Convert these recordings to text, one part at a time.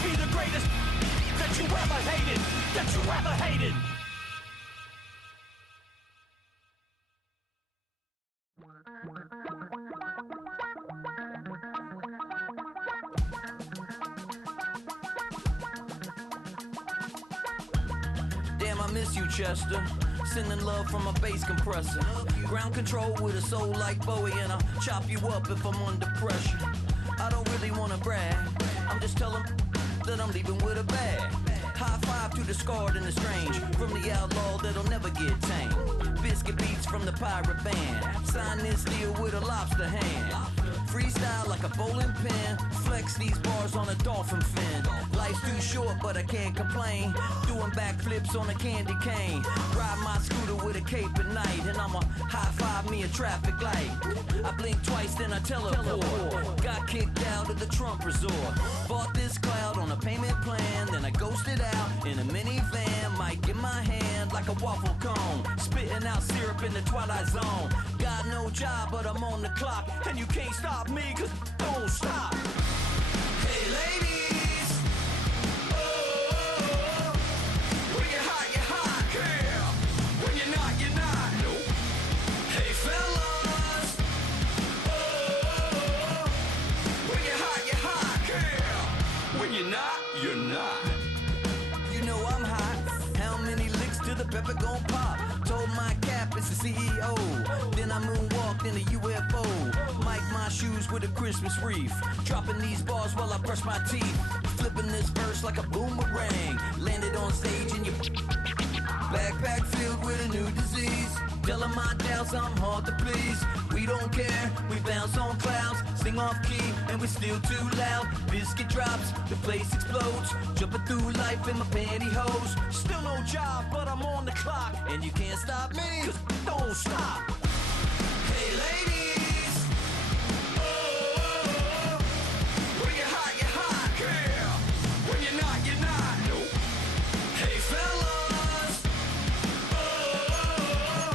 I'll be the greatest that you ever hated, that you ever hated. Damn, I miss you, Chester. Sending love from a bass compressor. Ground control with a soul like Bowie, and I'll chop you up if I'm under pressure. I don't really wanna brag, I'm just telling that I'm leaving with a bag. High five to the scarred and the strange, from the outlaw that'll never get tamed. Biscuit beats from the pirate band, sign this deal with a lobster hand. Freestyle like a bowling pin, flex these bars on a dolphin fin. Life's too short but I can't complain, doing backflips on a candy cane. Ride my scooter with a cape at night, and I'ma high five me a traffic light. I blink twice then I teleport, got kicked out of the Trump resort. Bought this cloud on a payment plan, then I ghosted out in a minivan. Mic in my hand like a waffle cone, spitting out syrup in the twilight zone. Got no job but I'm on the clock, and you can't stop me, cause don't stop. Hey ladies, oh, when you're hot, girl. When you're not, nope. Hey fellas, oh, when you're hot, girl. When you're not, you're not. You know I'm hot, how many licks till the pepper gon' pop? Told my cap it's the CEO, then I moonwalked in a UFO. Mic my shoes with a Christmas wreath, dropping these bars while I brush my teeth. Flipping this verse like a boomerang, landed on stage in your backpack filled with a new disease. Telling my doubts I'm hard to please. We don't care, we bounce on clouds, sing off key and we're still too loud. Biscuit drops, the place explodes, jumping through life in my pantyhose. Still no job but I'm on the clock, and you can't stop me, cause don't stop. Hey ladies, oh, when you're hot, girl. When you're not, nope. Hey fellas, oh,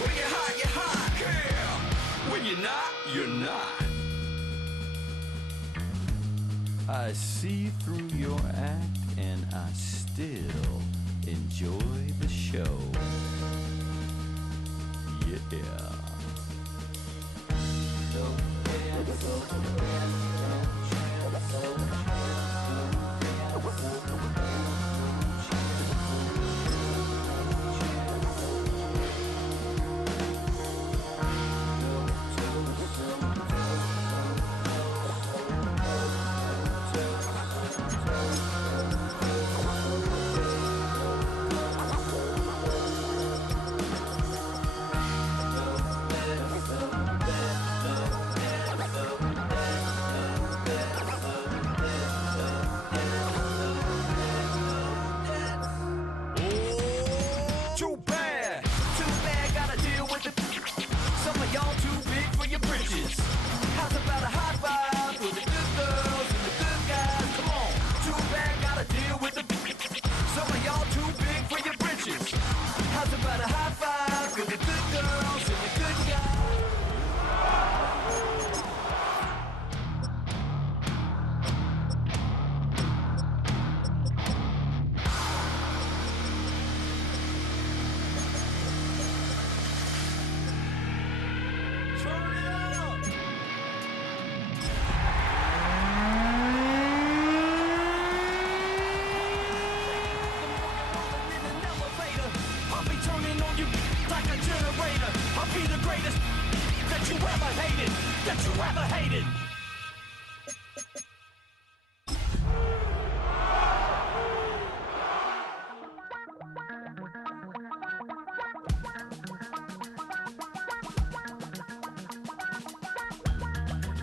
when you're hot, girl. When you're not, you're not. I see through your act and I still enjoy the show. Yeah.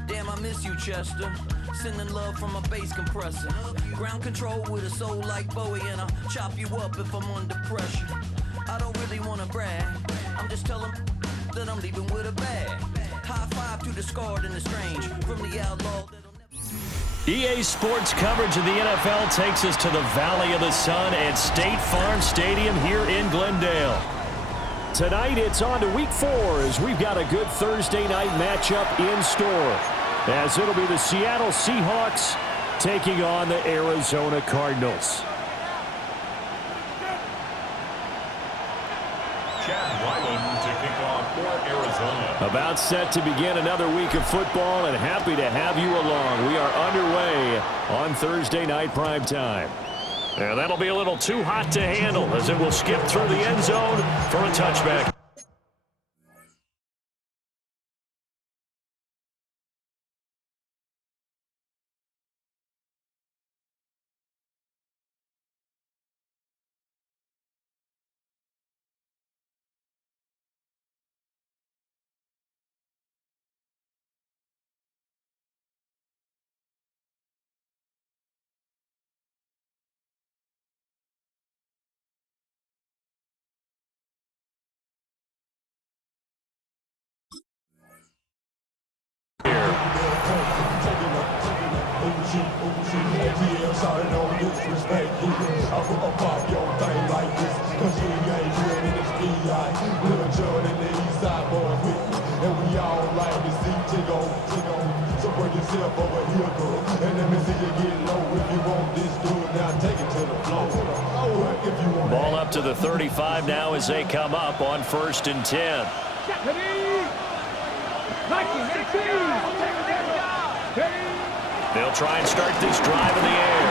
Damn, I miss you, Chester. Sending love from a bass compressor. Ground control with a soul like Bowie, and I'll chop you up if I'm under pressure. I don't really wanna brag, I'm just telling that I'm leaving with a bag. High five to the scarred and the strange, from the outlaw that'll never... EA Sports coverage of the NFL takes us to the Valley of the Sun at State Farm Stadium here in Glendale. Tonight it's on to Week 4 as we've got a good Thursday night matchup in store, as it'll be the Seattle Seahawks taking on the Arizona Cardinals. To kick off for Arizona. About set to begin another week of football, and happy to have you along. We are underway on Thursday night primetime. And that'll be a little too hot to handle as it will skip through the end zone for a touchback. Ball up to the 35 now as they come up on 1st and 10. They'll try and start this drive in the air.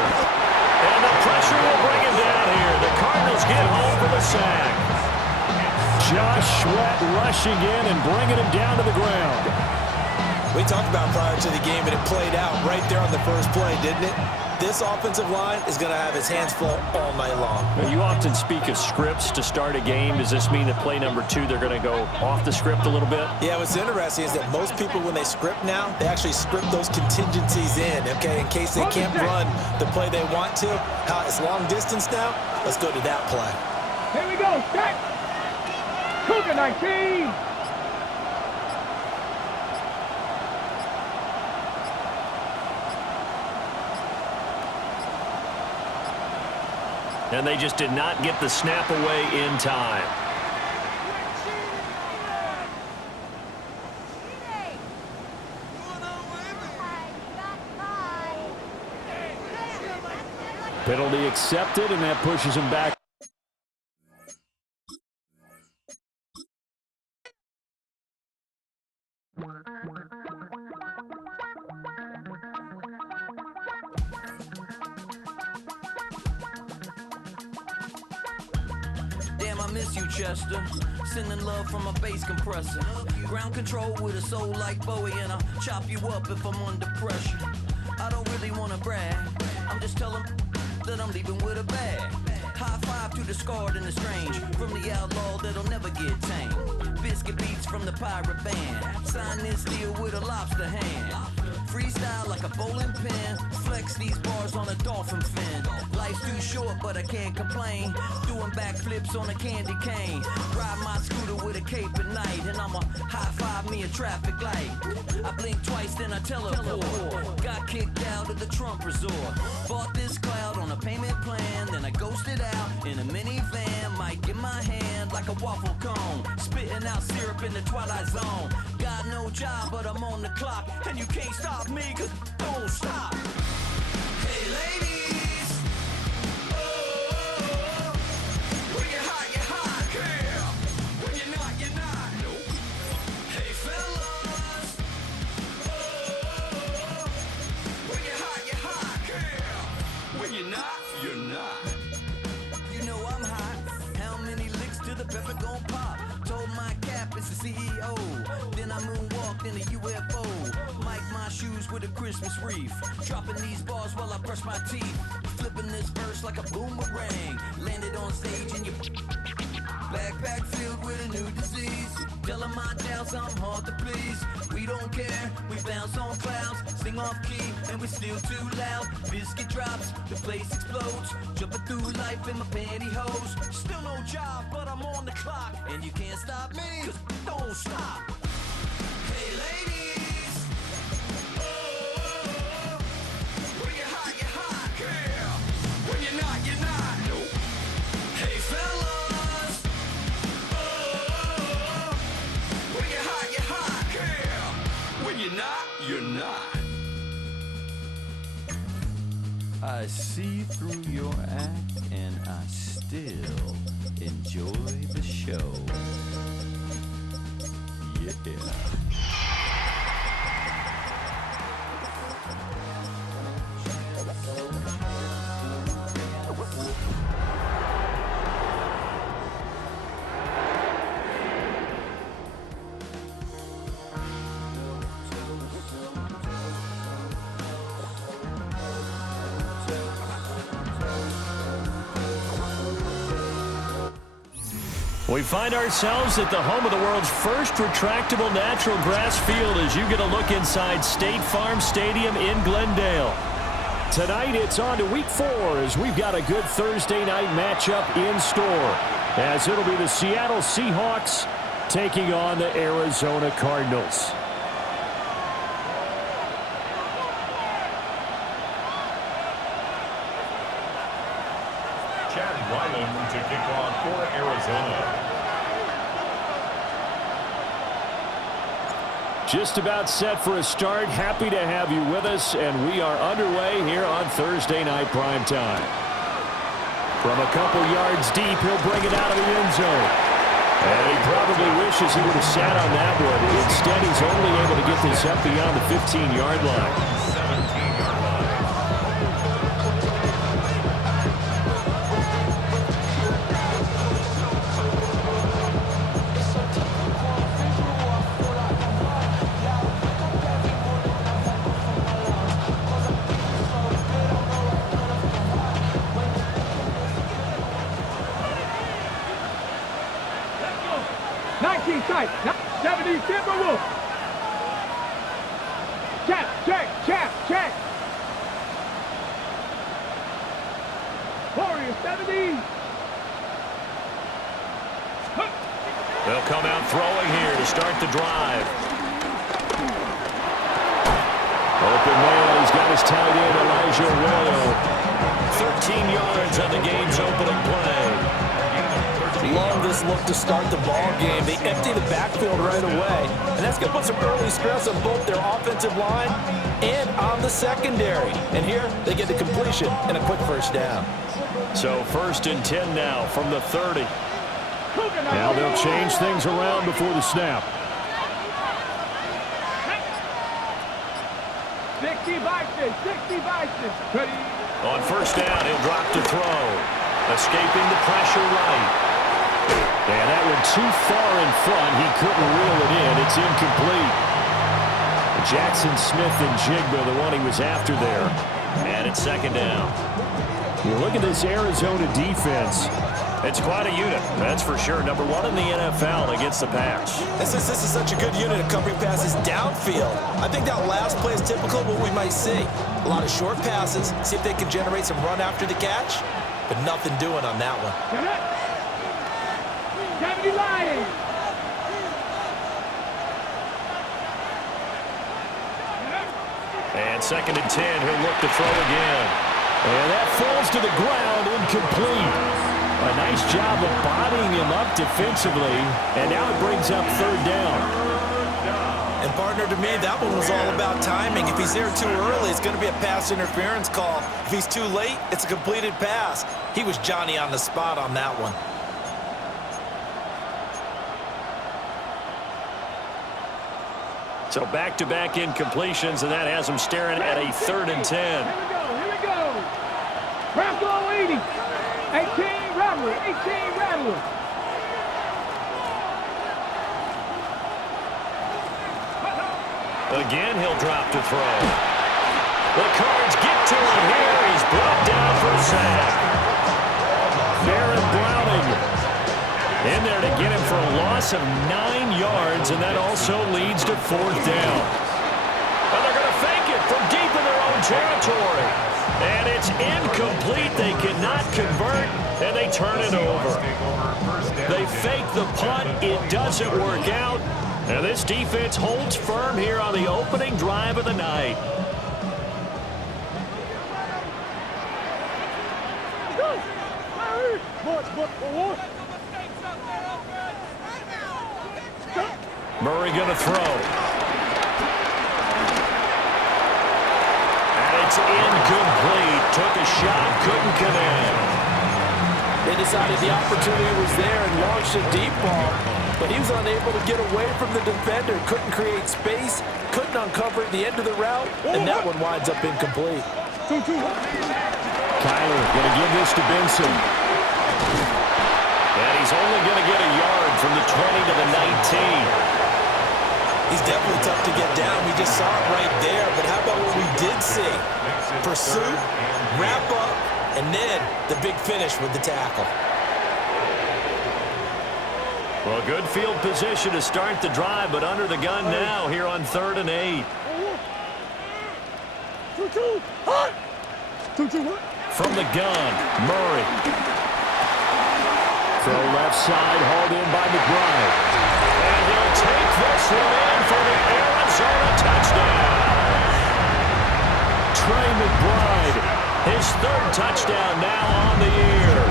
And the pressure will bring him down here. The Cardinals get home for the sack. Josh Sweat rushing in and bringing him down to the ground. We talked about prior to the game, and it played out right there on the first play, didn't it? This offensive line is going to have his hands full all night long. You often speak of scripts to start a game. Does this mean that play number 2, they're going to go off the script a little bit? Yeah, what's interesting is that most people, when they script now, they actually script those contingencies in, okay, in case they can't run the play they want to. How it's long distance now, let's go to that play. Here we go, set! Cougar 19! And they just did not get the snap away in time. Penalty accepted, and that pushes him back. Miss you, Chester. Sending love from a bass compressor. Ground control with a soul like Bowie, and I'll chop you up if I'm under pressure. I don't really wanna brag. I'm just telling that I'm leaving with a bag. High five to the scarred and the strange. From the outlaw that'll never get tamed. Biscuit beats from the pirate band. Sign this deal with a lobster hand. Freestyle like a bowling pin. Flex these bars on a dolphin fin. Life's too short, but I can't complain. Doing backflips on a candy cane. Ride my scooter with a cape at night. And I'ma high five me a traffic light. I blink twice, then I teleport. Got kicked out of the Trump resort. Bought this cloud on a payment plan. Then I ghosted out in a minivan. Mic in my hand like a waffle cone. Spitting out syrup in the twilight zone. Got no job, but I'm on the clock. And you can't stop me, cause don't stop. Hey ladies, oh, when you're hot, girl. When you're not, nope. Hey fellas, oh, when you're hot, girl. When you're not. You know I'm hot. How many licks to the pepper gon' pop? Told my cap it's the CEO. Then I moonwalked in a UFO. Mic my shoes with a Christmas wreath. Dropping these bars while I brush my teeth. Flipping this verse like a boomerang. Landed on stage in your backpack filled with a new disease. Telling my doubts I'm hard to please. We don't care, we bounce on clouds. Sing off key and we're still too loud. Biscuit drops, the place explodes. Jumping through life in my pantyhose. Still no job, but I'm on the clock. And you can't stop me, cause don't stop. Hey ladies, oh, when you're hot, girl. When you're not, nope. Hey fellas, oh, when you're hot, girl. When you're not, you're not. I see through your act, and I still enjoy the show. Yeah. We find ourselves at the home of the world's first retractable natural grass field as you get a look inside State Farm Stadium in Glendale. Tonight it's on to week 4 as we've got a good Thursday night matchup in store, as it'll be the Seattle Seahawks taking on the Arizona Cardinals. To kick off for Arizona. Just about set for a start. Happy to have you with us, and we are underway here on Thursday Night Primetime. From a couple yards deep, he'll bring it out of the end zone. And he probably wishes he would have sat on that one. Instead, he's only able to get this up beyond the 15-yard line. 17-yard line. Tight. 70 Timberwolves. Check. Warriors 70. They'll come out throwing here to start the drive. Open man, he's got his tight end, Elijah Arroyo. 13 yards on the game's opening play. Love this look to start the ball game. They empty the backfield right away, and that's going to put some early stress on both their offensive line and on the secondary. And here, they get the completion and a quick first down. So 1st and 10 now from the 30. Now they'll change things around before the snap. 60 Vikings. On 1st down, he'll drop to throw. Escaping the pressure right. And that one too far in front. He couldn't reel it in. It's incomplete. Jackson Smith and Jigba, the one he was after there. And it's 2nd down. You look at this Arizona defense. It's quite a unit, that's for sure. Number 1 in the NFL against the pass. And since this is such a good unit of covering passes downfield, I think that last play is typical of what we might see. A lot of short passes, see if they can generate some run after the catch, but nothing doing on that one. 70 Lions. And 2nd and 10, he'll look to throw again. And that falls to the ground, incomplete. A nice job of bodying him up defensively, and now it brings up 3rd down. And partner, to me, that one was all about timing. If he's there too early, it's going to be a pass interference call. If he's too late, it's a completed pass. He was Johnny on the spot on that one. So back-to-back incompletions, and that has him staring at a 3rd and 10. Here we go. Rambo 80. 18 Rattler. Again, he'll drop to throw. The Cards get to him here. He's brought down for a sack. Baron Browning in there to get him for a loss of 9 yards, and that also leads to 4th down. And they're going to fake it from deep in their own territory. And it's incomplete. They cannot convert, and they turn it over. They fake the punt. It doesn't work out. And this defense holds firm here on the opening drive of the night. Murray going to throw. And it's incomplete. Took a shot, couldn't connect. They decided the opportunity was there and launched a deep ball, but he was unable to get away from the defender. Couldn't create space, couldn't uncover the end of the route, and that one winds up incomplete. Kyler going to give this to Benson. And he's only going to get a yard from the 20 to the 19. He's definitely tough to get down. We just saw it right there, but how about what we did see? Pursuit, wrap up, and then the big finish with the tackle. Well, good field position to start the drive, but under the gun now here on 3rd and 8. From the gun, Murray. Throw left side, hauled in by McBride. And he'll take this one in for the Arizona touchdown. Trey McBride, his 3rd touchdown now on the year.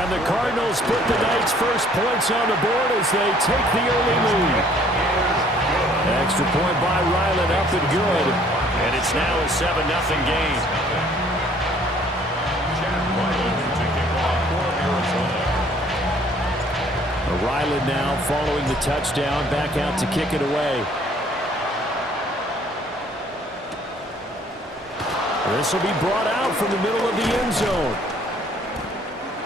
And the Cardinals put the Knights' first points on the board as they take the early lead. Extra point by Ryland, up and good. And it's now a 7-0 game. Ryland now following the touchdown, back out to kick it away. This will be brought out from the middle of the end zone.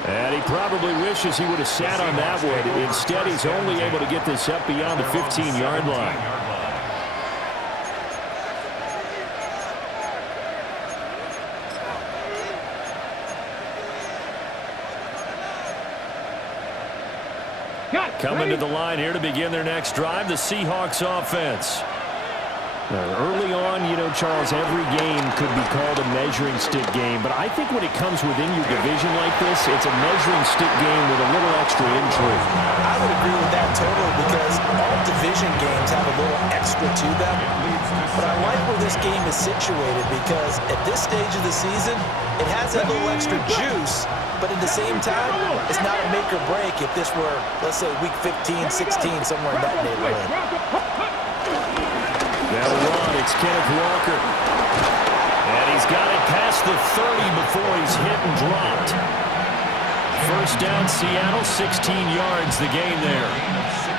And he probably wishes he would have sat on that one. Instead, he's only able to get this up beyond the 15-yard line. Coming to the line here to begin their next drive, the Seahawks offense. Early on, you know, Charles, every game could be called a measuring stick game, but I think when it comes within your division like this, it's a measuring stick game with a little extra intrigue. I would agree with that totally because all division games have a little extra to them. But I like where this game is situated because at this stage of the season, it has that little extra juice, but at the same time, it's not a make or break if this were, let's say, week 15, 16, somewhere in that neighborhood. They'll run. It's Kenneth Walker. And he's got it past the 30 before he's hit and dropped. First down, Seattle, 16 yards the game there.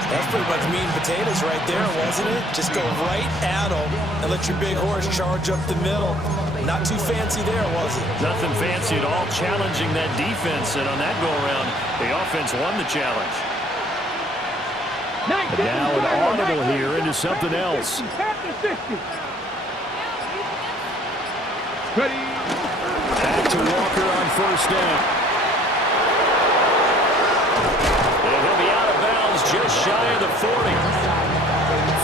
That's pretty much meat and potatoes right there, wasn't it? Just go right at them and let your big horse charge up the middle. Not too fancy there, was it? Nothing fancy at all, challenging that defense. And on that go-around, the offense won the challenge. And now an audible here into something else. Back to Walker on first down. And he'll be out of bounds just shy of the 40.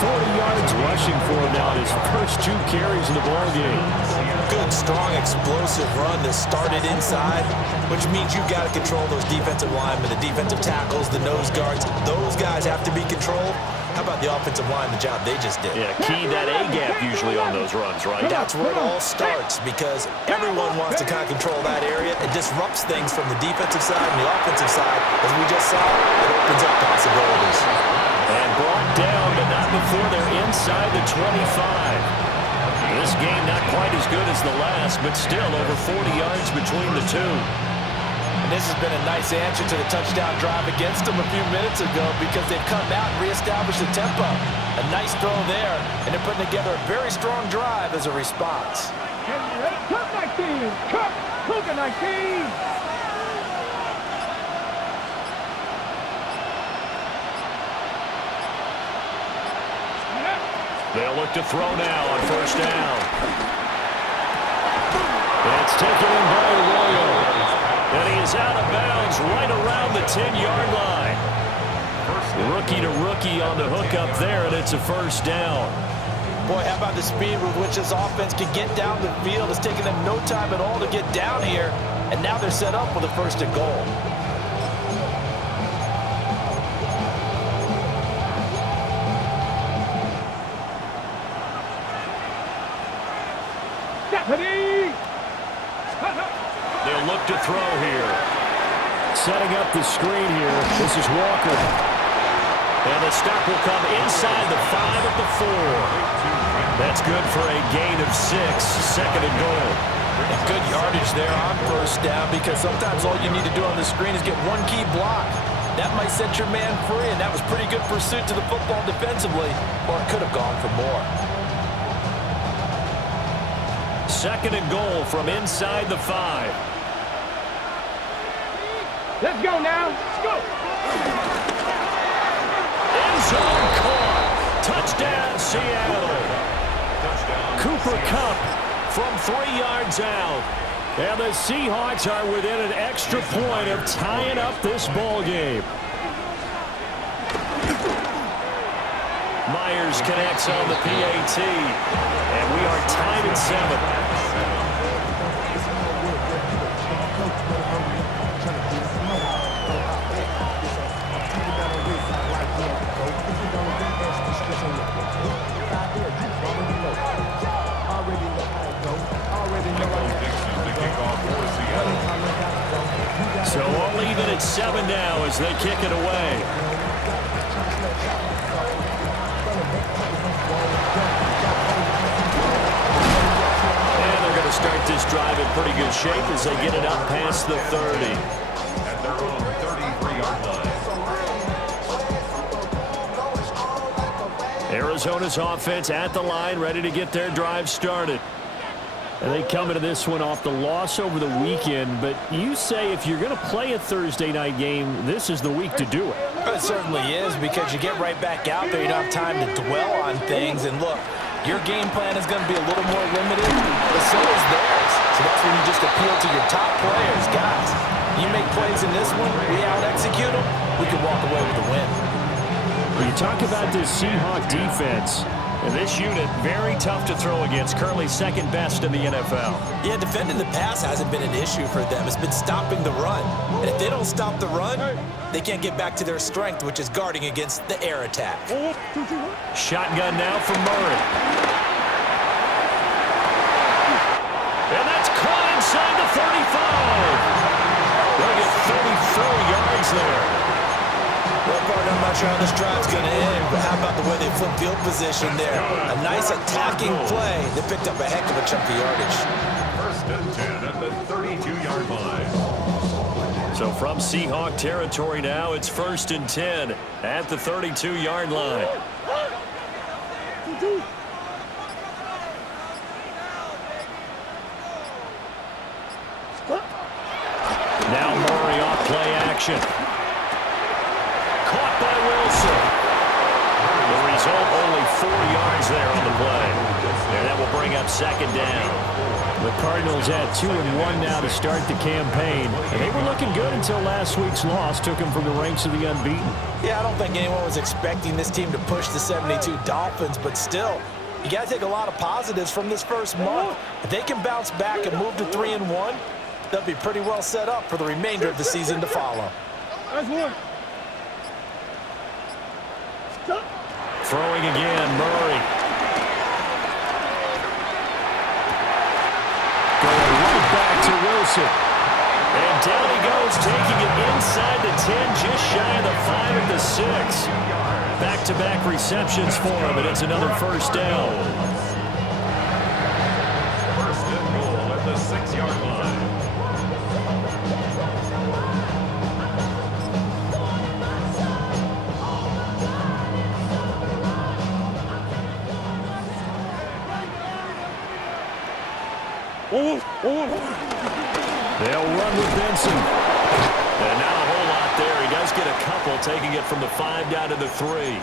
40 yards rushing for him now in his first 2 carries in the ballgame. Good, strong, explosive run that started inside, which means you've got to control those defensive linemen, the defensive tackles, the nose guards. Those guys have to be controlled. How about the offensive line, the job they just did? Yeah, key that A-gap usually on those runs, right? That's where it all starts because everyone wants to kind of control that area. It disrupts things from the defensive side and the offensive side. As we just saw, it opens up possibilities. And brought down, but not before they're inside the 25. This game not quite as good as the last, but still over 40 yards between the two. And this has been a nice answer to the touchdown drive against them a few minutes ago because they've come out and reestablished the tempo. A nice throw there, and they're putting together a very strong drive as a response. Cut 19! Cut! Cougar 19! They'll look to throw now on first down. It's taken in by Arroyo. And he is out of bounds right around the 10-yard line. Rookie to rookie on the hook up there, and it's a first down. Boy, how about the speed with which this offense can get down the field? It's taken them no time at all to get down here, and now they're set up with a first and goal. They'll look to throw here. Setting up the screen here. This is Walker. And the stop will come inside the 5 at the 4. That's good for a gain of 6. Second and goal. And good yardage there on first down, because sometimes all you need to do on the screen is get one key block. That might set your man free, and that was pretty good pursuit to the football defensively, or it could have gone for more. 2nd and goal from inside the 5. Let's go now. Let's go. End zone caught. Touchdown, Seattle. Cooper Kupp from 3 yards out. And the Seahawks are within an extra point of tying up this ball game. Myers connects on the PAT. And we are tied at 7. So we'll leave it at 7 now as they kick it away. And they're going to start this drive in pretty good shape as they get it up past the 30. At their own 33-yard line. Arizona's offense at the line, ready to get their drive started. And they come into this one off the loss over the weekend, but you say if you're going to play a Thursday night game, this is the week to do it. It certainly is, because you get right back out there. You don't have time to dwell on things. And look, your game plan is going to be a little more limited, but so is theirs. So that's when you just appeal to your top players. Guys, you make plays in this one, we out-execute them, we can walk away with the win. When you talk about this Seahawk defense, and this unit, very tough to throw against, currently 2nd best in the NFL. Yeah, defending the pass hasn't been an issue for them. It's been stopping the run. And if they don't stop the run, they can't get back to their strength, which is guarding against the air attack. Shotgun now for Murray. And that's caught inside the 35. They'll get 34 yards there. Well, partner, I'm not sure how this drive's going to end, but how about the way they flip field position there? A nice attacking play that picked up a heck of a chunk of yardage. 1st and 10 at the 32-yard line. So from Seahawk territory now, it's 1st and 10 at the 32-yard line. Now Murray off play action. Caught by Wilson. The result, only 4 yards there on the play. And that will bring up 2nd down. The Cardinals at 2-1 now to start the campaign. And they were looking good until last week's loss took them from the ranks of the unbeaten. Yeah, I don't think anyone was expecting this team to push the 72 Dolphins, but still, you got to take a lot of positives from this first month. If they can bounce back and move to 3-1, they'll be pretty well set up for the remainder of the season to follow. That's one. Throwing again, Murray. Going right back to Wilson. And down he goes, taking it inside the 10, just shy of the 5 at the 6. Back-to-back receptions for him, and it's another 1st down. 1st and goal at the 6-yard line. They'll run with Benson. And not a whole lot there. He does get a couple, taking it from the 5 down to the 3.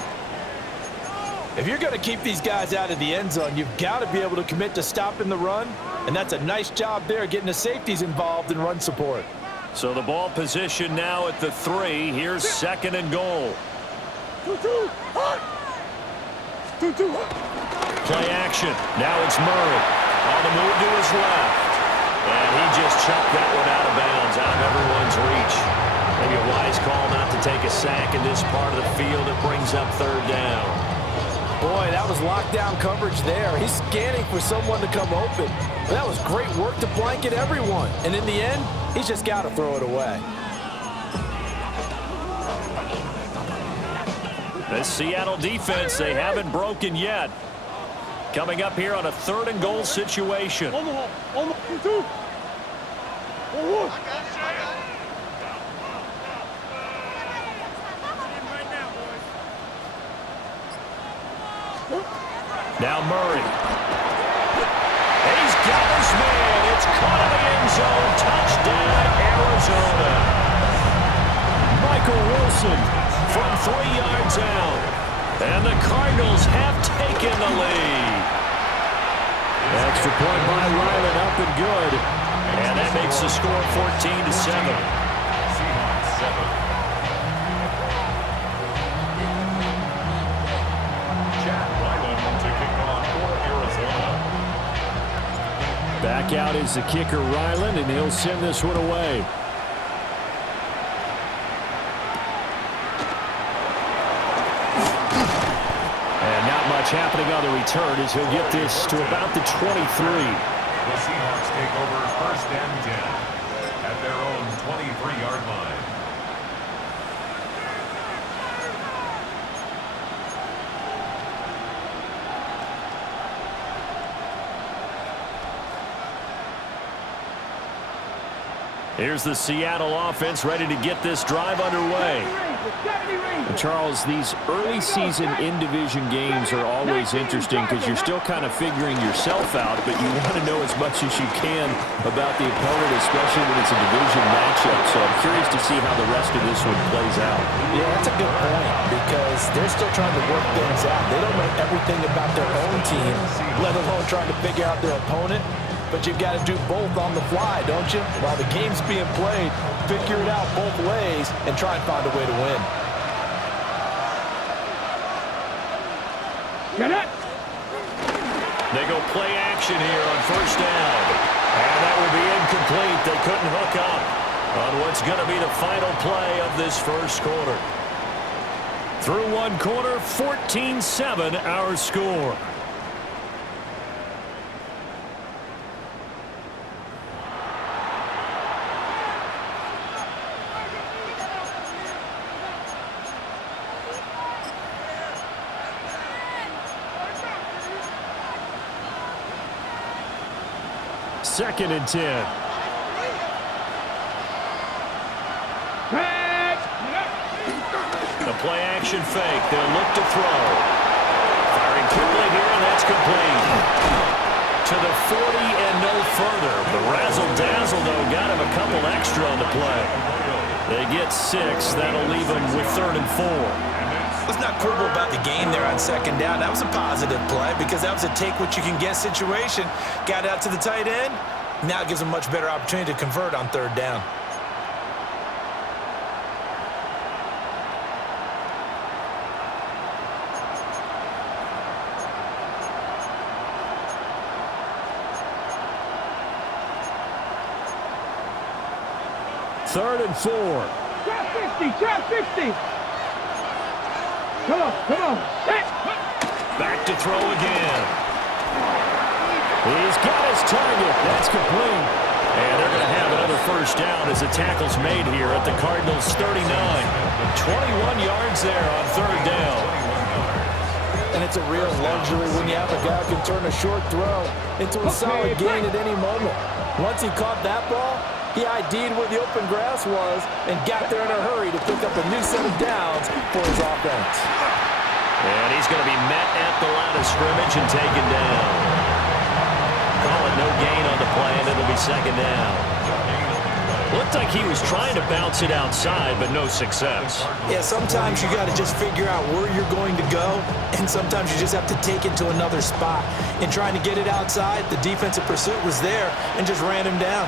If you're going to keep these guys out of the end zone, you've got to be able to commit to stopping the run, and that's a nice job there, getting the safeties involved in run support. So the ball position now at the 3. Here's 2nd and goal. Play action. Now it's Murray. On the move to his left. And he just chucked that one out of bounds, out of everyone's reach. Maybe a wise call not to take a sack in this part of the field. It brings up 3rd down. Boy, that was lockdown coverage there. He's scanning for someone to come open. But that was great work to blanket everyone. And in the end, he's just got to throw it away. The Seattle defense, they haven't broken yet. Coming up here on a 3rd and goal situation. Now Murray. He's got his man. It's caught in the end zone. Touchdown, Arizona. Michael Wilson from 3 yards out. And the Cardinals have taken the lead. Extra point by Ryland, up and good. And that makes the score 14-7. Seahawks 7. Back out is the kicker, Ryland, and he'll send this one away. And not much happening on the return as he'll get this to about the 23. The Seahawks take over 1st and 10 at their own 23-yard line. Here's the Seattle offense ready to get this drive underway. And Charles, these early season in-division games are always interesting because you're still kind of figuring yourself out, but you want to know as much as you can about the opponent, especially when it's a division matchup. So I'm curious to see how the rest of this one plays out. Yeah, that's a good point because they're still trying to work things out. They don't know everything about their own team, let alone trying to figure out their opponent. But you've got to do both on the fly, don't you? While the game's being played, figure it out both ways and try and find a way to win. Get it! They go play action here on 1st down. And that will be incomplete. They couldn't hook up on what's going to be the final play of this 1st quarter. Through 1 quarter, 14-7 our score. Second and 10. The play action fake. They'll look to throw. Firing quickly here, and that's complete. To the 40 and no further. The razzle-dazzle, though, got him a couple extra on the play. They get 6. That'll leave them with 3rd and 4. Let's not quibble about the game there on 2nd down. That was a positive play because that was a take-what-you-can-get situation. Got out to the tight end. Now it gives them a much better opportunity to convert on 3rd down. Third and 4. Trap 50, trap 50. Come on. Back to throw again. He's got his target. That's complete. And they're going to have another 1st down as the tackle's made here at the Cardinals' 39. 21 yards there on 3rd down. And it's a real luxury when you have a guy who can turn a short throw into a solid gain at any moment. Once he caught that ball, he ID'd where the open grass was and got there in a hurry to pick up a new set of downs for his offense. And he's going to be met at the line of scrimmage and taken down. Call it no gain on the play, and it'll be 2nd down. Looked like he was trying to bounce it outside, but no success. Yeah, sometimes you got to just figure out where you're going to go, and sometimes you just have to take it to another spot. In trying to get it outside, the defensive pursuit was there and just ran him down.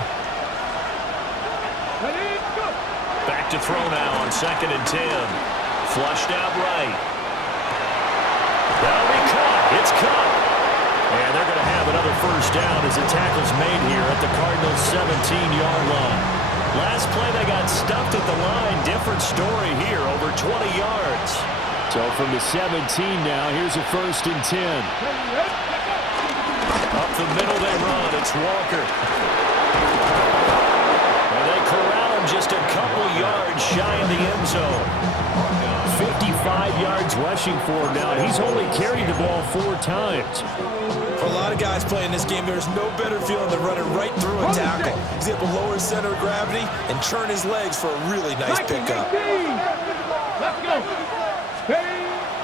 Back to throw now on 2nd and 10. Flushed out right. That'll be caught. It's caught. And they're going to have another 1st down as the tackle's made here at the Cardinals' 17-yard line. Last play they got stuffed at the line. Different story here, over 20 yards. So from the 17 now, here's a 1st and 10. Up the middle they run. It's Walker. And they corral him just a couple yards shy of the end zone. 55 5 yards rushing for him now, and he's only carried the ball 4 times. For a lot of guys playing this game, there's no better feeling than running right through a tackle. He's able to lower his center of gravity and turn his legs for a really nice pickup. Let's go.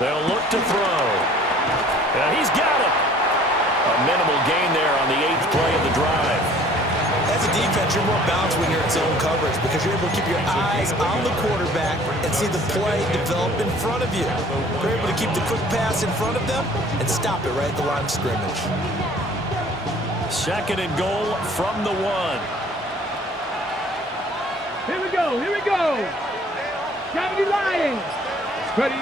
They'll look to throw. And he's got it. A minimal gain there on the 8th play of the drive. As a defense, you're more balanced when you're in zone coverage because you're able to keep your eyes on the quarterback and see the play develop in front of you. You're able to keep the quick pass in front of them and stop it right at the line of scrimmage. 2nd and goal from the 1. Here we go. Here we go. Cavity Lions. Ready.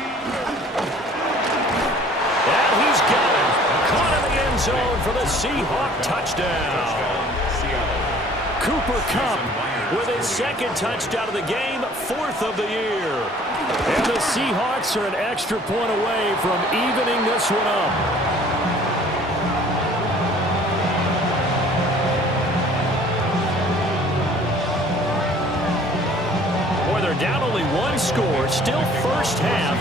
And he's got it. Caught in the end zone for the Seahawk touchdown. Cooper Kupp with his 2nd touchdown of the game, 4th of the year. And the Seahawks are an extra point away from evening this one up. Boy, they're down only 1 score, still first half,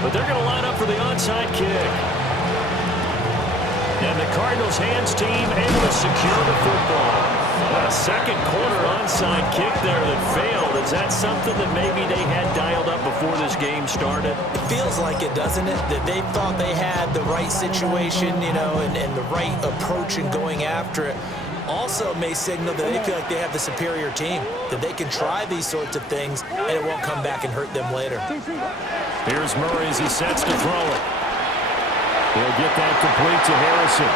but they're going to line up for the onside kick. And the Cardinals hands team able to secure the football. A 2nd quarter onside kick there that failed. Is that something that maybe they had dialed up before this game started? It feels like it, doesn't it? That they thought they had the right situation, you know, and the right approach in going after it. Also may signal that they feel like they have the superior team, that they can try these sorts of things and it won't come back and hurt them later. Here's Murray as he sets to throw it. He'll get that complete to Harrison.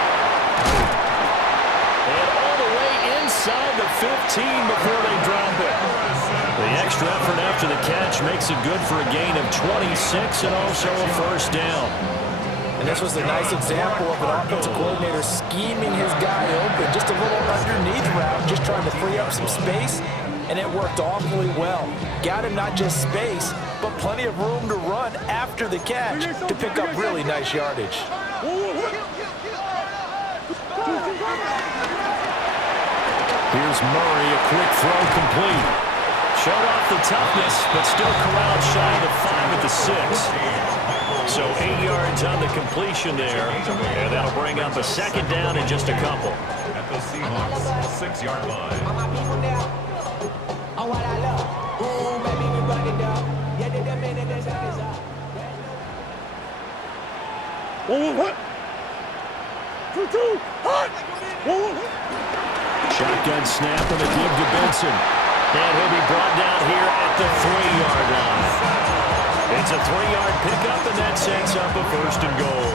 And all the way inside the 15 before they drop it. The extra effort after the catch makes it good for a gain of 26 and also a first down. And this was a nice example of an offensive coordinator scheming his guy open. Just a little underneath route, just trying to free up some space, and it worked awfully well. Got him not just space, but plenty of room to run after the catch to pick up really nice yardage. Here's Murray, a quick throw complete. Showed off the toughness, but still corralled shy of the 5 at the 6. So 8 yards on the completion there, and that'll bring up a 2nd down in just a couple. At the Seahawks 6-yard line. Shotgun snap and a give to Benson. And he'll be brought down here at the 3-yard line. It's a 3-yard pickup, and that sets up a 1st and goal.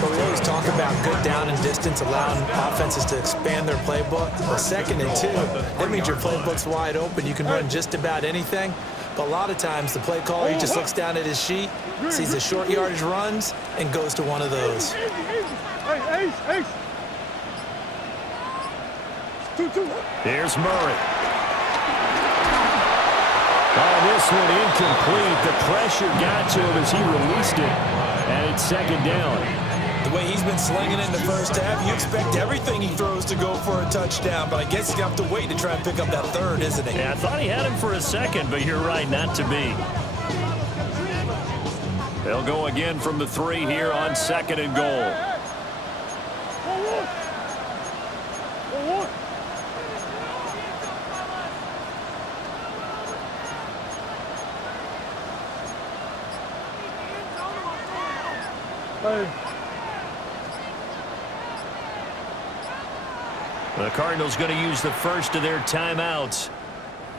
But we always talk about good down and distance, allowing offenses to expand their playbook. Well, 2nd and 2, that means your playbook's wide open. You can run just about anything. But a lot of times, the play caller, he just looks down at his sheet, sees the short yardage runs, and goes to one of those. Here's Murray. Oh, this one incomplete. The pressure got to him as he released it, and it's 2nd down. The way he's been slinging it in the first half, you expect everything he throws to go for a touchdown, but I guess he's going to have to wait to try and pick up that 3rd, isn't he? Yeah, I thought he had him for a 2nd, but you're right, not to be. They'll go again from the 3 here on 2nd and goal. The Cardinals going to use the first of their timeouts.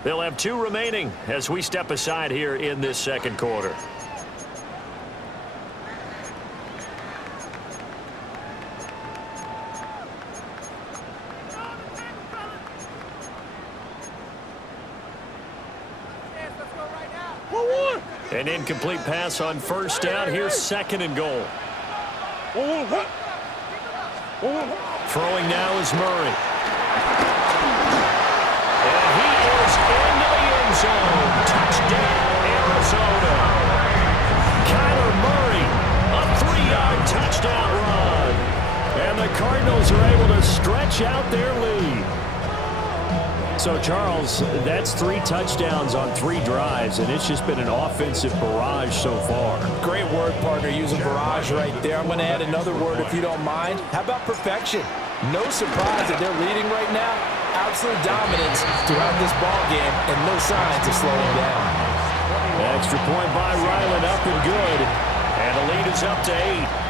They'll have 2 remaining as we step aside here in this 2nd quarter. An incomplete pass on 1st down. Here's 2nd and goal. Throwing now is Murray. And he is into the end zone. Touchdown, Arizona. Kyler Murray, a 3-yard touchdown run. And the Cardinals are able to stretch out their lead. So, Charles, that's 3 touchdowns on 3 drives, and it's just been an offensive barrage so far. Great word, partner, using barrage right there. I'm going to add another word if you don't mind. How about perfection? No surprise that they're leading right now. Absolute dominance throughout this ball game and no signs of slowing down. Extra point by Ryland, up and good. And the lead is up to 8.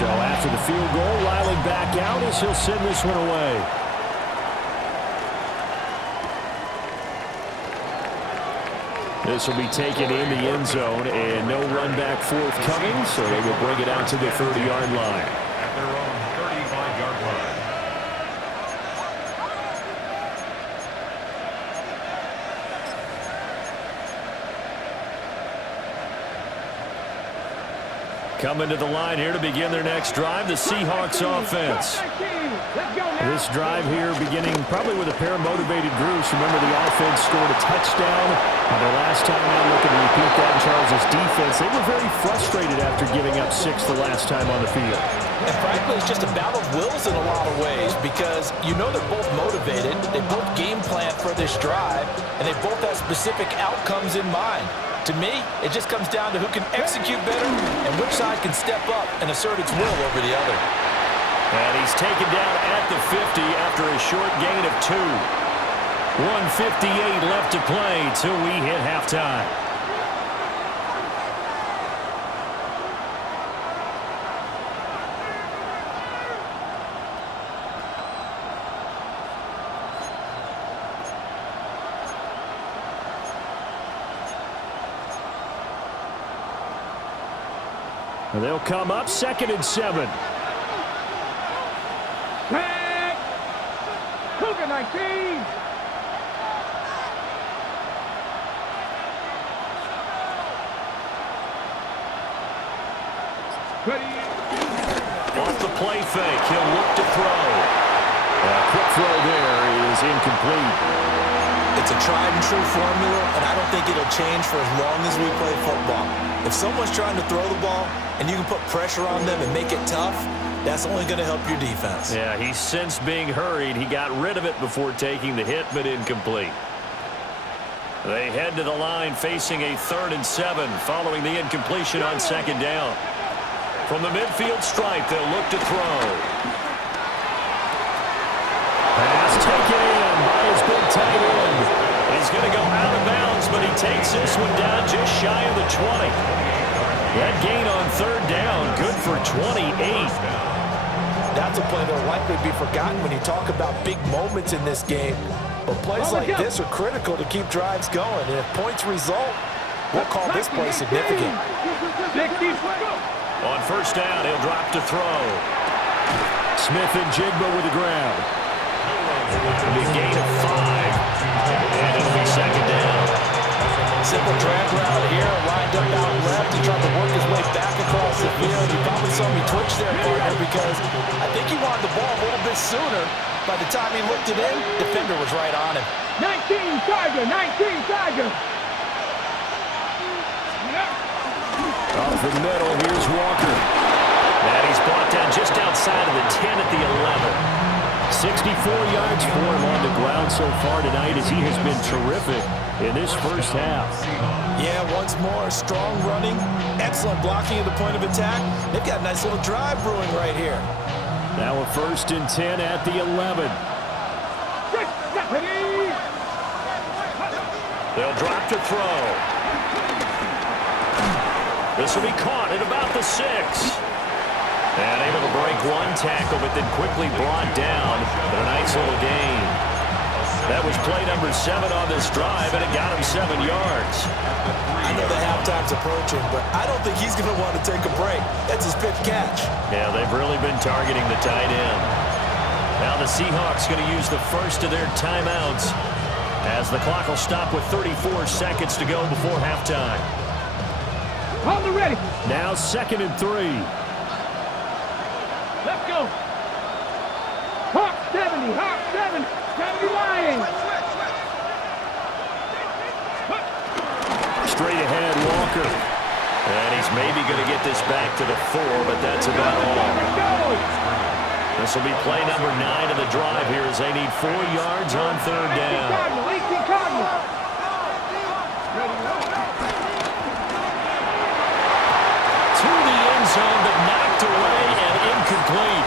So after the field goal, Riley back out as he'll send this one away. This will be taken in the end zone, and no run back forthcoming, so they will bring it out to the 30-yard line. At their own 35-yard line. Coming to the line here to begin their next drive, the Seahawks offense. This drive here beginning probably with a pair of motivated groups. Remember, the offense scored a touchdown on their last time out. Looking to repeat that in Charles's defense. They were very frustrated after giving up 6 the last time on the field. And frankly, it's just a battle of wills in a lot of ways because you know they're both motivated. They both game plan for this drive, and they both have specific outcomes in mind. To me, it just comes down to who can execute better and which side can step up and assert its will over the other. And he's taken down at the 50 after a short gain of 2. 1:58 left to play till we hit halftime. And they'll come up 2nd and 7. Tag! Cougar 19! Off the play fake, he'll look to throw. A quick throw there is incomplete. It's a tried and true formula, and I don't think it'll change for as long as we play football. If someone's trying to throw the ball and you can put pressure on them and make it tough, that's only going to help your defense. Yeah, he's since being hurried. He got rid of it before taking the hit, but incomplete. They head to the line facing a 3rd and 7 following the incompletion on 2nd down. From the midfield stripe, they'll look to throw. Pass taken in by his big tight end. He's going to go out of bounds, but he takes this one down just shy of the 20. That gain on 3rd down, good for 28. That's a play that will likely be forgotten when you talk about big moments in this game. But plays like this are critical to keep drives going. And if points result, we'll call this play significant. On 1st down, he'll drop to throw. Smith and Jigba with the grab. Big gain of 5. And it'll be 2nd down. Simple drag route here, lined up out left and tried to work his way back across the field. You probably saw me twitch there, partner, because I think he wanted the ball a little bit sooner. By the time he looked it in, defender was right on him. 19 Tiger, 19 Tiger. Off the middle, here's Walker. And he's brought down just outside of the 10 at the 11. 64 yards for him on the ground so far tonight as he has been terrific in this first half. Yeah, once more, strong running, excellent blocking at the point of attack. They've got a nice little drive brewing right here. Now a 1st and 10 at the 11. They'll drop to throw. This will be caught at about the 6. And able to break one tackle, but then quickly brought down. But a nice little gain. That was play number 7 on this drive, and it got him 7 yards. I know the halftime's approaching, but I don't think he's going to want to take a break. That's his pitch catch. Yeah, they've really been targeting the tight end. Now the Seahawks going to use the first of their timeouts as the clock will stop with 34 seconds to go before halftime. Hold it ready. Now 2nd and 3. Let's go. Hawk 70, Hawk 70, 70 Lions. Straight ahead, Walker. And he's maybe going to get this back to the 4, but that's about all. This will be play number 9 of the drive here as they need 4 yards on 3rd down. To the end zone, but knocked away and incomplete.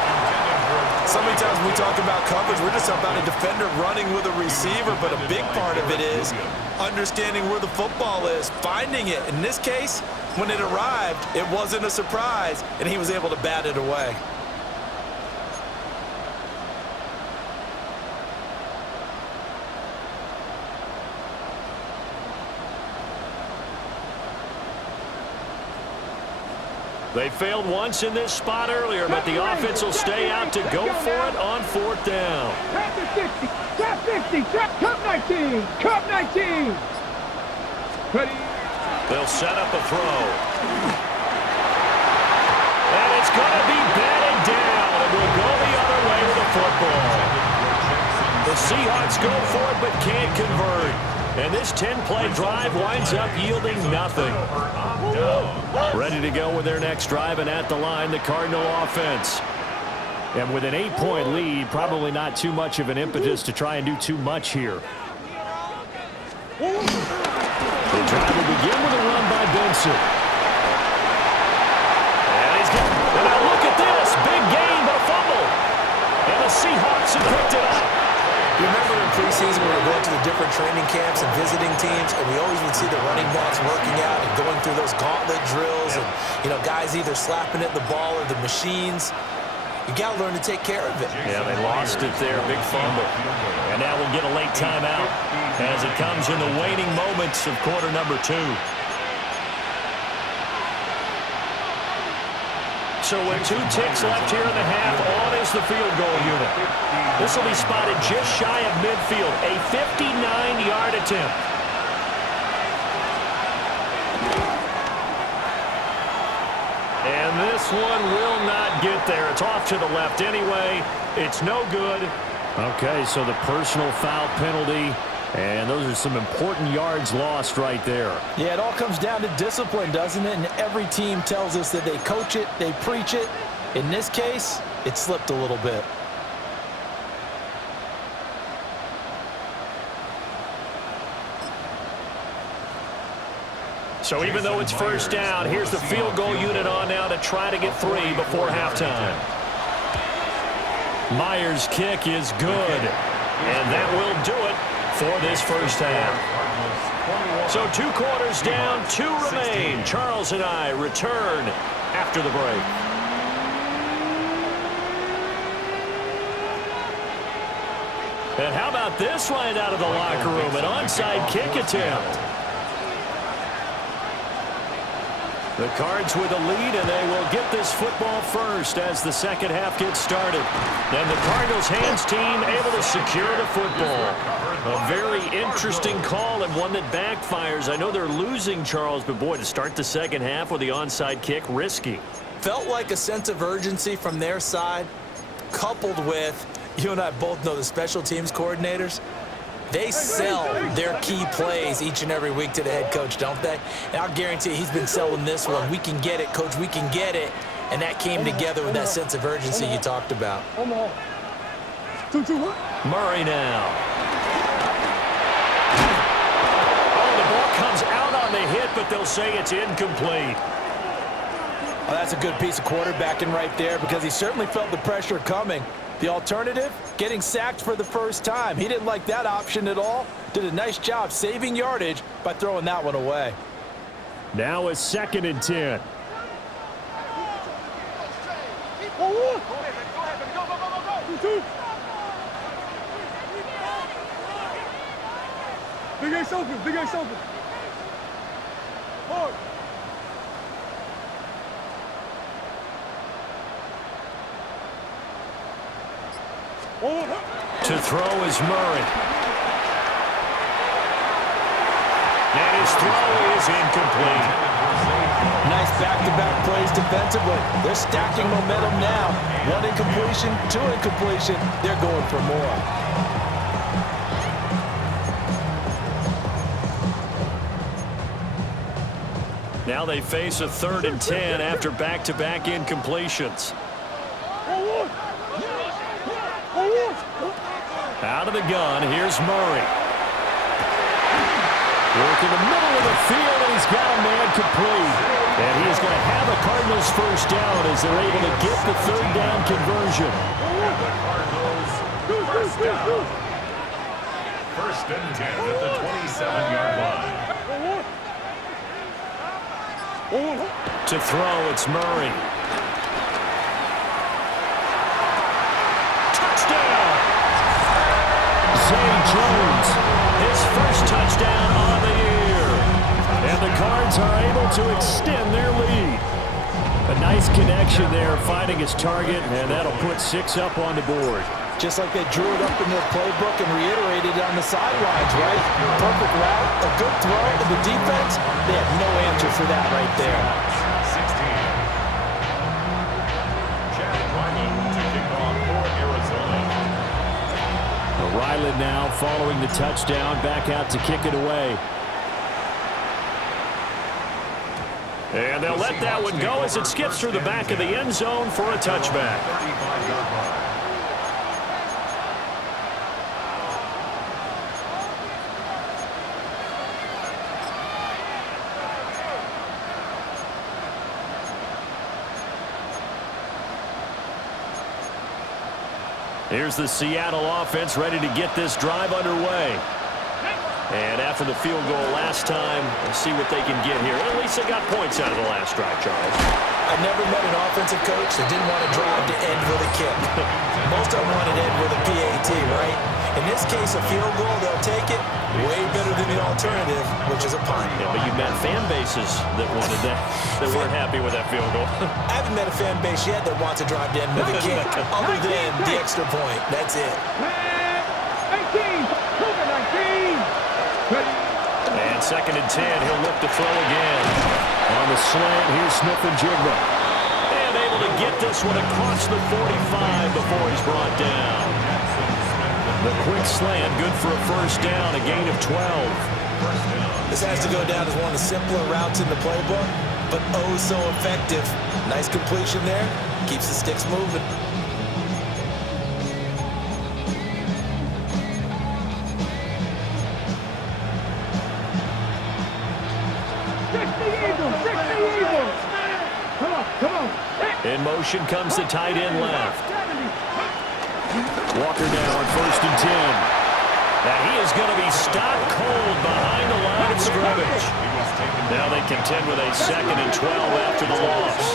So many times when we talk about coverage, we're just about a defender running with a receiver, but a big part of it is understanding where the football is, finding it. In this case, when it arrived, it wasn't a surprise, and he was able to bat it away. They failed once in this spot earlier, but the offense will stay out to go for it on 4th down. Trap 50, trap 50, trap 19, trap 19. Ready? They'll set up a throw. And it's going to be batted down. It will go the other way with the football. The Seahawks go for it but can't convert. And this 10-play drive winds up yielding nothing. Ready to go with their next drive, and at the line, the Cardinal offense. And with an 8-point lead, probably not too much of an impetus to try and do too much here. The drive will begin with a run by Benson. And he's got, and now look at this. Big gain, but a fumble. And the Seahawks have picked it up. You remember in preseason when we were going to the different training camps and visiting teams, and we always would see the running backs working out and going through those gauntlet drills, and, you know, guys either slapping at the ball or the machines. You got to learn to take care of it. Yeah, they lost it there. Big fumble. And now we'll get a late timeout as it comes in the waning moments of quarter number 2. So with 2 ticks left here in the half, on is the field goal unit. This will be spotted just shy of midfield, a 59-yard attempt. And this one will not get there. It's off to the left anyway. It's no good. Okay, so the personal foul penalty, and those are some important yards lost right there. Yeah, it all comes down to discipline, doesn't it? And every team tells us that they coach it, they preach it. In this case, it slipped a little bit. So even though it's first down, here's the field goal unit on now to try to get 3 before halftime. Myers' kick is good, and that will do it for this first half. So 2 quarters down, 2 remain. Charles and I return after the break. And how about this right out of the locker room? An onside kick attempt. The Cards with a lead, and they will get this football first as the second half gets started. Then the Cardinals' hands team able to secure the football. A very interesting call and one that backfires. I know they're losing, Charles, but boy, to start the second half with the onside kick, risky. Felt like a sense of urgency from their side, coupled with, you and I both know the special teams coordinators, they sell their key plays each and every week to the head coach, don't they? And I'll guarantee you he's been selling this one. We can get it, coach, we can get it. And that came together with that sense of urgency you talked about. Murray now. Oh, the ball comes out on the hit, but they'll say it's incomplete. Well, that's a good piece of quarterbacking right there because he certainly felt the pressure coming. The alternative, getting sacked for the first time. He didn't like that option at all. Did a nice job saving yardage by throwing that one away. Now it's 2nd and 10. Big Ace open, Big Ace open. Hard. To throw is Murray. And his throw is incomplete. Nice back-to-back plays defensively. They're stacking momentum now. 1 incompletion, 2 incompletion. They're going for more. Now they face a 3rd and 10 after back-to-back incompletions. Out of the gun, here's Murray. Work in the middle of the field, and he's got a man complete. And he is going to have a Cardinals first down as they're able to get the 3rd down conversion. And the Cardinals first down. 1st and 10 at the 27-yard line. To throw, it's Murray. Touchdown! Zay Jones, his first touchdown on the year. And the Cards are able to extend their lead. A nice connection there, finding his target, and that'll put 6 up on the board. Just like they drew it up in their playbook and reiterated it on the sidelines, right? Perfect route, a good throw to the defense. They have no answer for that right there. 16. Chad Ryland to kick off for Arizona. Ryland now following the touchdown, back out to kick it away. And they'll let that one go as it skips through the back of the end zone for a touchback. 35-yard line. Here's the Seattle offense ready to get this drive underway. And after the field goal last time, we'll see what they can get here. At least they got points out of the last drive, Charles. I never met an offensive coach that didn't want to drive to end with a kick. Most of them wanted to end with a PAT, right? In this case, a field goal, they'll take it. Way better than the alternative, which is a punt. Yeah, but you met fan bases that wanted that, that weren't happy with that field goal. I haven't met a fan base yet that wants to drive to end with a kick, other than the extra point. That's it. 19, 19. And 2nd and 10, he'll look to throw again. On the slant, here's Smith-Njigba. And able to get this one across the 45 before he's brought down. The quick slant, good for a first down, a gain of 12. This has to go down as one of the simpler routes in the playbook, but oh so effective. Nice completion there, keeps the sticks moving. In motion comes the tight end left. Walker now on 1st and 10. Now he is going to be stopped cold behind the line of scrimmage. Now they contend with a 2nd and 12 after the loss.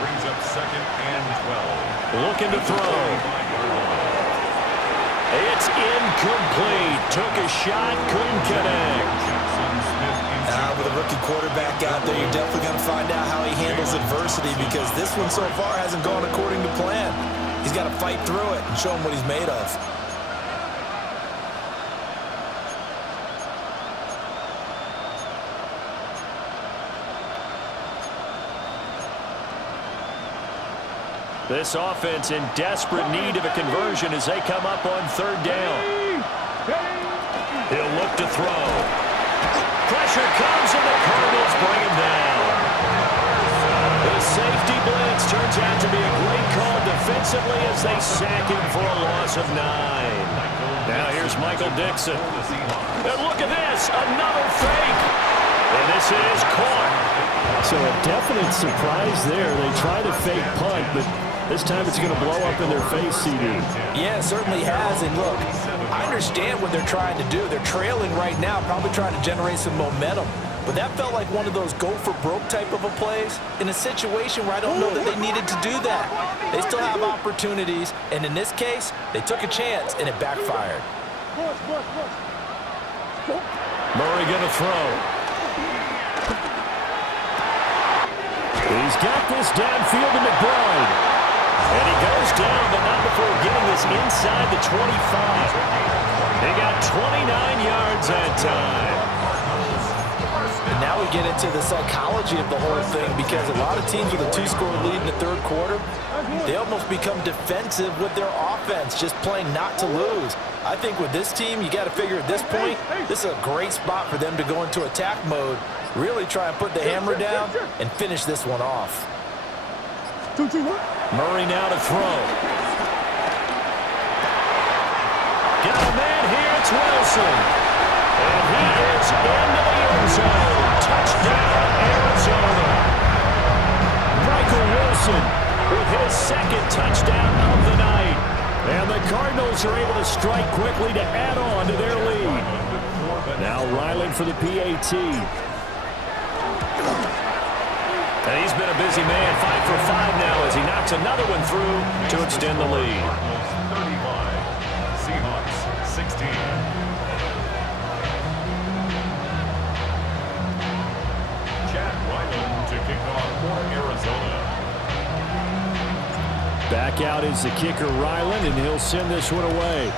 Brings up 2nd and 12. Looking to throw. It's incomplete. Took a shot, couldn't connect. With a rookie quarterback out there, you're definitely going to find out how he handles adversity, because this one so far hasn't gone according to plan. He's got to fight through it and show him what he's made of. This offense in desperate need of a conversion as they come up on 3rd down. He'll look to throw. Pressure comes, and the Cardinals bring him down. The safety blitz turns out to be a great call defensively as they sack him for a loss of 9. Now here's Michael Dixon. And look at this, another fake. And this is caught. So a definite surprise there. They try to fake punt, but this time it's going to blow up in their face, CD. Yeah, it certainly has. And look, I understand what they're trying to do. They're trailing right now, probably trying to generate some momentum. But that felt like one of those go-for-broke type of a plays in a situation where I don't know that they needed to do that. They still have opportunities, and in this case, they took a chance, and it backfired. Murray going to throw. He's got this downfield to McBride. And he goes down, but not before getting this inside the 25. They got 29 yards that time. now we get into the psychology of the whole thing, because a lot of teams with a 2-score lead in the third quarter, they almost become defensive with their offense, just playing not to lose. I think with this team, you got to figure at this point, this is a great spot for them to go into attack mode, really try and put the hammer down and finish this one off. Murray now to throw. Got a man here, it's Wilson. And he is into the end zone. Touchdown, Arizona. Michael Wilson with his second touchdown of the night. And the Cardinals are able to strike quickly to add on to their lead. Now Ryland for the PAT. And he's been a busy man, 5 for 5 now as he knocks another one through to extend the lead. 35, Seahawks 16. Chad Ryland to kick off for Arizona. Back out is the kicker Ryland, and he'll send this one away.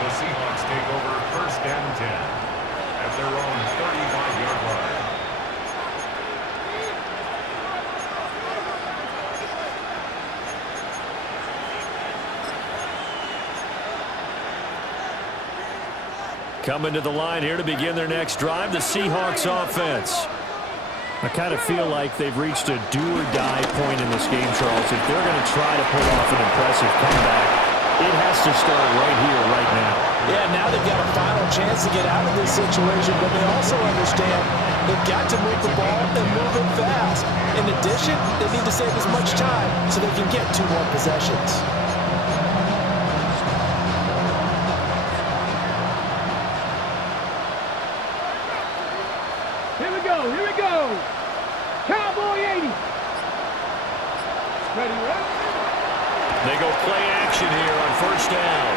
The Seahawks take over 1st and 10 at their own 35-yard line. Coming to the line here to begin their next drive, the Seahawks offense. I kind of feel like they've reached a do-or-die point in this game, Charles. If they're going to try to pull off an impressive comeback, it has to start right here, right now. Yeah, now they've got a final chance to get out of this situation, but they also understand they've got to move the ball and move it fast. In addition, they need to save as much time so they can get 2 more possessions. Here we go. Cowboy 80. Ready, right? They go play action here on 1st down.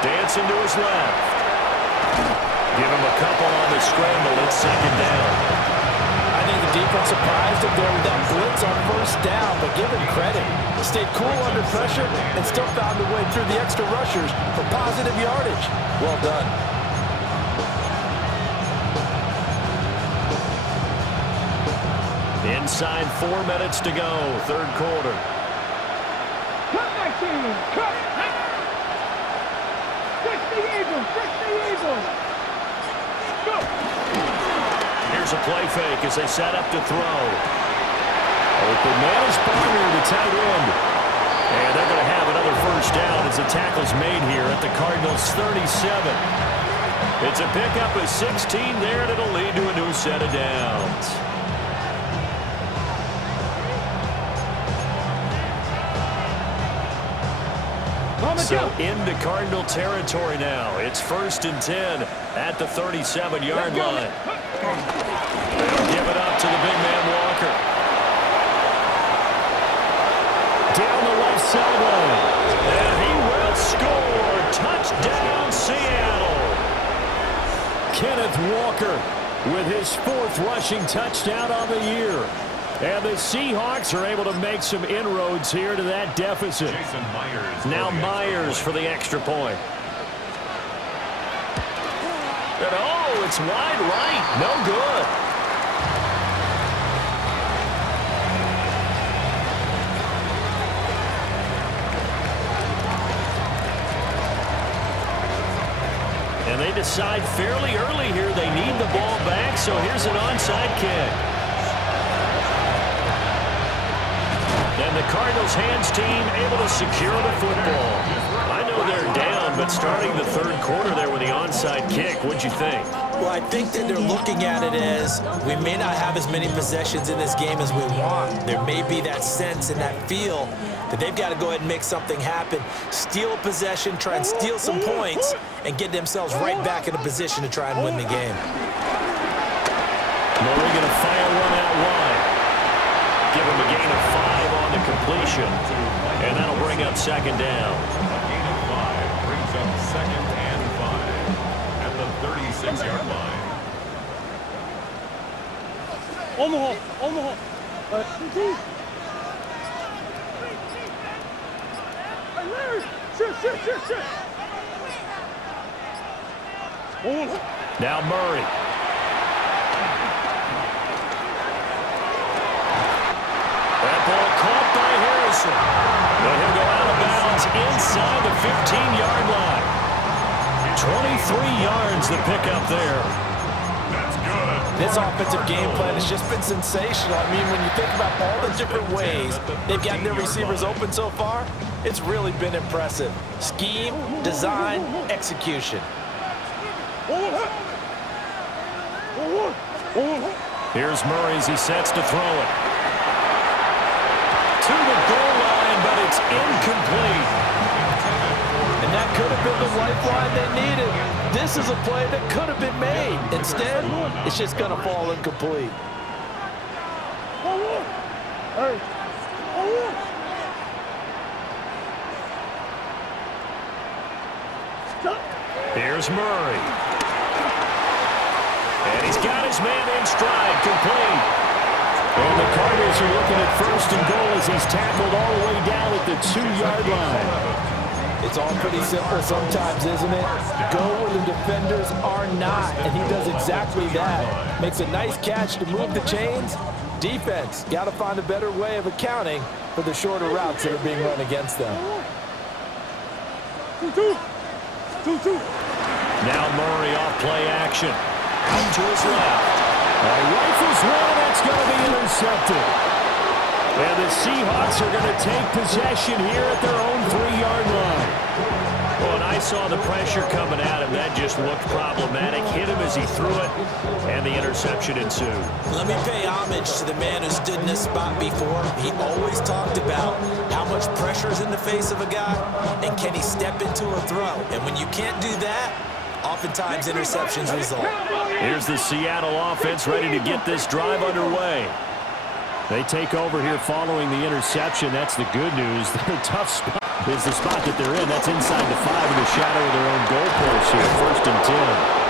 Dancing to his left. Give him a couple on the scramble. It's 2nd down. I think the defense surprised him there with that blitz on 1st down, but give him credit. Stayed cool under pressure and still found a way through the extra rushers for positive yardage. Well done. Inside 4 minutes to go, 3rd quarter. Cut my team. Cut. Fix the Eagles. Fix the Eagles. Go. Here's a play fake as they set up to throw. Open man is Barner, the tight end. And they're going to have another 1st down as the tackle's made here at the Cardinals' 37. It's a pickup of 16 there, and it'll lead to a new set of downs. So into Cardinal territory now. It's 1st and 10 at the 37-yard line. They'll give it up to the big man Walker. Down the left sideline. And he will score. Touchdown, Seattle. Kenneth Walker with his 4th rushing touchdown on the year. And the Seahawks are able to make some inroads here to that deficit. Now Myers for the extra point. And oh, it's wide right. No good. And they decide fairly early here they need the ball back, so here's an onside kick. And the Cardinals hands team able to secure the football. I know they're down, but starting the 3rd quarter there with the onside kick, what'd you think? Well, I think that they're looking at it as we may not have as many possessions in this game as we want. There may be that sense and that feel that they've got to go ahead and make something happen, steal a possession, try and steal some points, and get themselves right back in a position to try and win the game. Murray going to fire one out wide. Give him a gain of 5 on the completion, and that'll bring up 2nd down. A gain of 5 brings up 2nd and 5 at the 36-yard line. Omaha. Now Murray. That ball caught by Harrison. But he'll go out of bounds inside the 15-yard line. 23 yards the pickup there. That's good. This offensive game plan has just been sensational. I mean, when you think about all the different ways they've gotten their receivers open so far, it's really been impressive. Scheme, design, execution. Here's Murray as he sets to throw it. To the goal line, but it's incomplete. And that could have been the lifeline they needed. This is a play that could have been made. Instead, it's just going to fall incomplete. Here's Murray. And he's got his man in stride, complete. And the Cardinals are looking at 1st and goal as he's tackled all the way down at the 2-yard line. It's all pretty simple sometimes, isn't it? Go where the defenders are not, and he does exactly that. Makes a nice catch to move the chains. Defense, got to find a better way of accounting for the shorter routes that are being run against them. 2-2. Now Murray off play action. Out to his left. Rifles one, that's going to be intercepted. And the Seahawks are going to take possession here at their own 3-yard line. Well, and I saw the pressure coming at him. That just looked problematic. Hit him as he threw it, and the interception ensued. Let me pay homage to the man who stood in this spot before. He always talked about how much pressure is in the face of a guy, and can he step into a throw. And when you can't do that, oftentimes interceptions result. Here's the Seattle offense ready to get this drive underway. They take over here following the interception. That's the good news. Their tough spot is the spot that they're in. That's inside the 5 in the shadow of their own goalpost here. 1st and 10.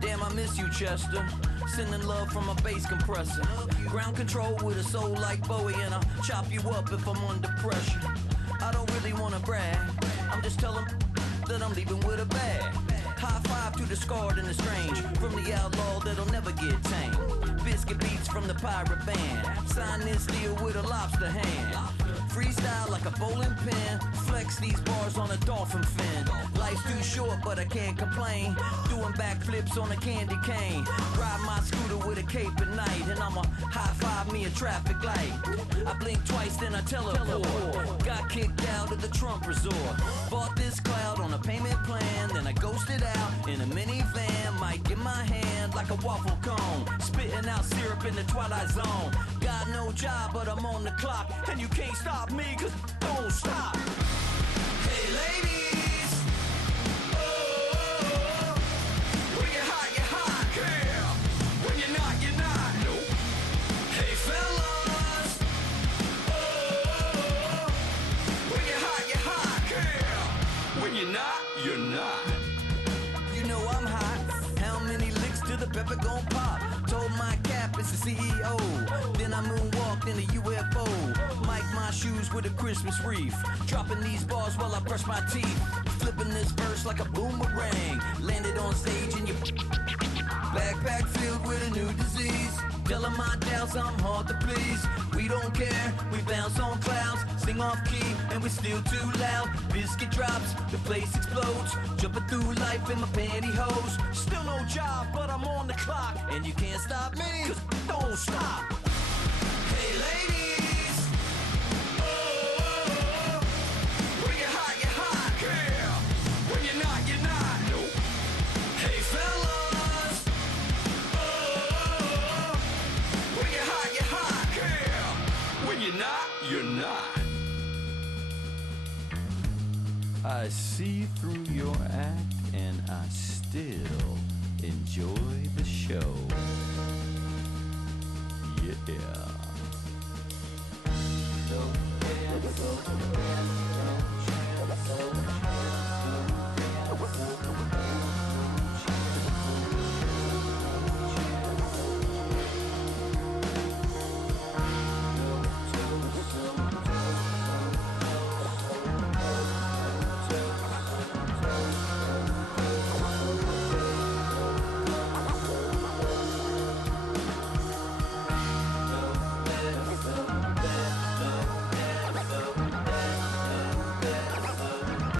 Damn, I miss you, Chester. Sending love from a bass compressor. Ground control with a soul like Bowie, and I'll chop you up if I'm under pressure. I don't really wanna brag. I'm just telling that I'm leaving with a bag. High five to the scarred and the strange, from the outlaw that'll never get tamed. Biscuit beats from the pirate band. Sign this deal with a lobster hand. Freestyle like a bowling pin. Flex these bars on a dolphin fin. Life's too short, but I can't complain. Doing backflips on a candy cane. Ride my scooter with a cape at night, and I'ma high five me a traffic light. I blink twice, then I teleport. Got kicked out of the Trump resort. Bought this cloud on a payment plan, then I ghosted out in a minivan. Mic in my hand like a waffle cone. Spitting out syrup in the twilight zone. Got no job, but I'm on the clock, and you can't stop me, cause don't stop. Hey ladies, oh, when you're hot, girl. When you're not, nope. Hey fellas, oh, when you're hot, girl. When you're not, you're not. You know I'm hot. How many licks till the pepper gon' pop? Told my cap it's the CEO. Then I moonwalked in a UFO. Mic my shoes with a Christmas wreath. Dropping these bars while I brush my teeth. Flipping this verse like a boomerang. Landed on stage in your backpack filled with a new disease. Telling my doubts I'm hard to please. We don't care, we bounce on clouds. Sing off key and we're still too loud. Biscuit drops, the place explodes. Jumping through life in my pantyhose. Still no job, but I'm on the clock. And you can't stop me, cause don't stop. Hey ladies, oh, when you're hot, girl. When you're not, nope. Hey fellas, oh, when you're hot, girl. When you're not, you're not. I see through your act and I still enjoy the show. Yeah. so